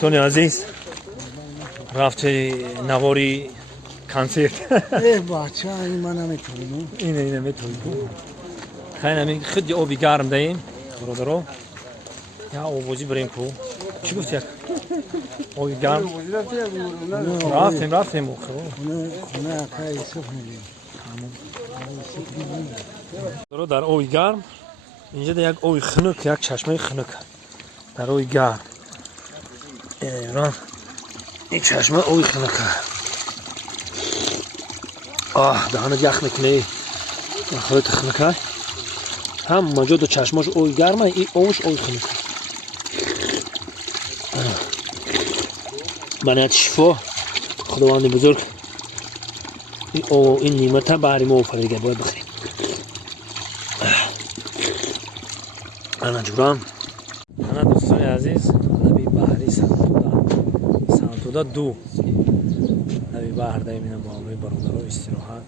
دوستان عزیز رفته نواری کنسرت بچه این من نمیتونم اینه میتونم خیلی همین خیلی آبی گرم دهیم برادرها یا آبوزی بریم کو چی گفت یک آبی گرم رفتیم خونه اکای یوسف میدیم در آبی گرم اینجا در یک آبی خنک یک چشمه خنک در آبی گرم ایران این چشمه آبی خنک دهانت یخ میکنه خودت خنک هم موجود چشماش آبی گرمه این آبش آبی خنک منت شفا خداوند بزرگ این نعمت برای ما آفریده باید بخریم انا جورم انا دوستان عزیز لبی بحری سانتودا دو لبی بحر دایمینه با همه برادرها استراحت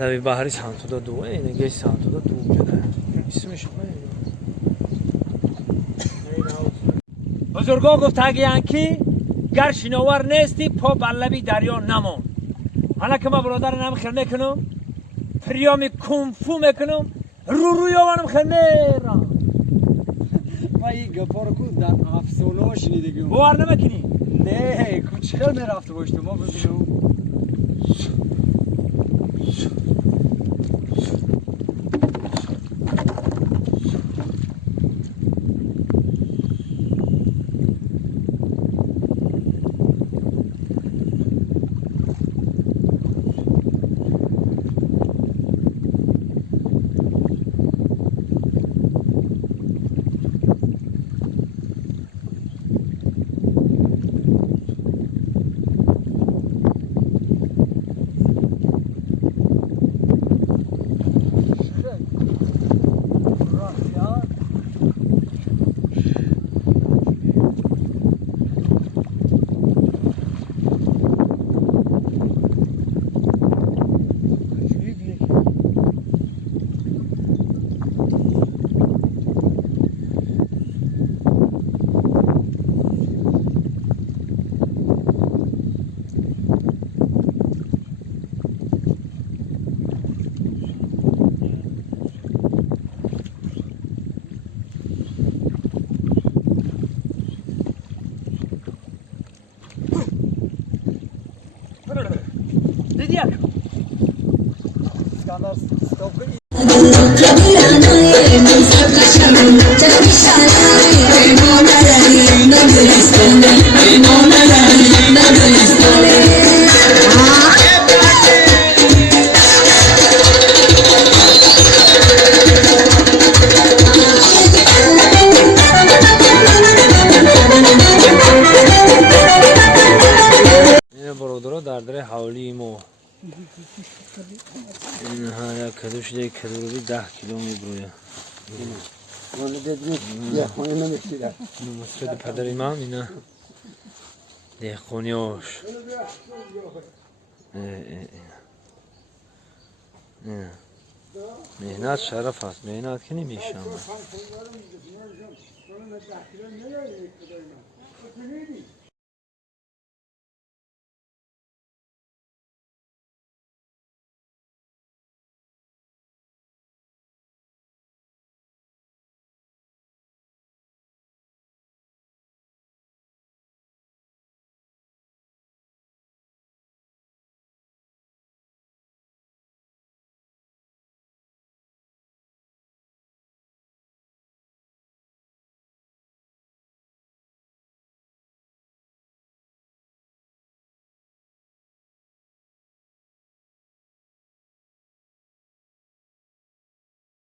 لبی بحری سانتودا دو اینه گیش سانتودا دو بده اسمش بزرگا گفتگیان کی گر شناور نیستی پا بر لبی دریا نمان حالا که ما برادر نمیخیر نکنم پریامی کنفو میکنم روی آوانم خیر میرم ما این گپا رو کن در افسانه ها شنیدگیم باور نمیکنی؟ نه کوچکل میرفته باشتم ما ببینم دیدیک اسکندر ستاپ کنی این برادرها در دره حوالی ما این ها یک کدوش دیگه کدو رو 10 کیلو میبرویه من دیدم یه خونه نمیشیده مسجد پدر امام اینا دهقونیاش مهنت شرف است مهنت که نمیشه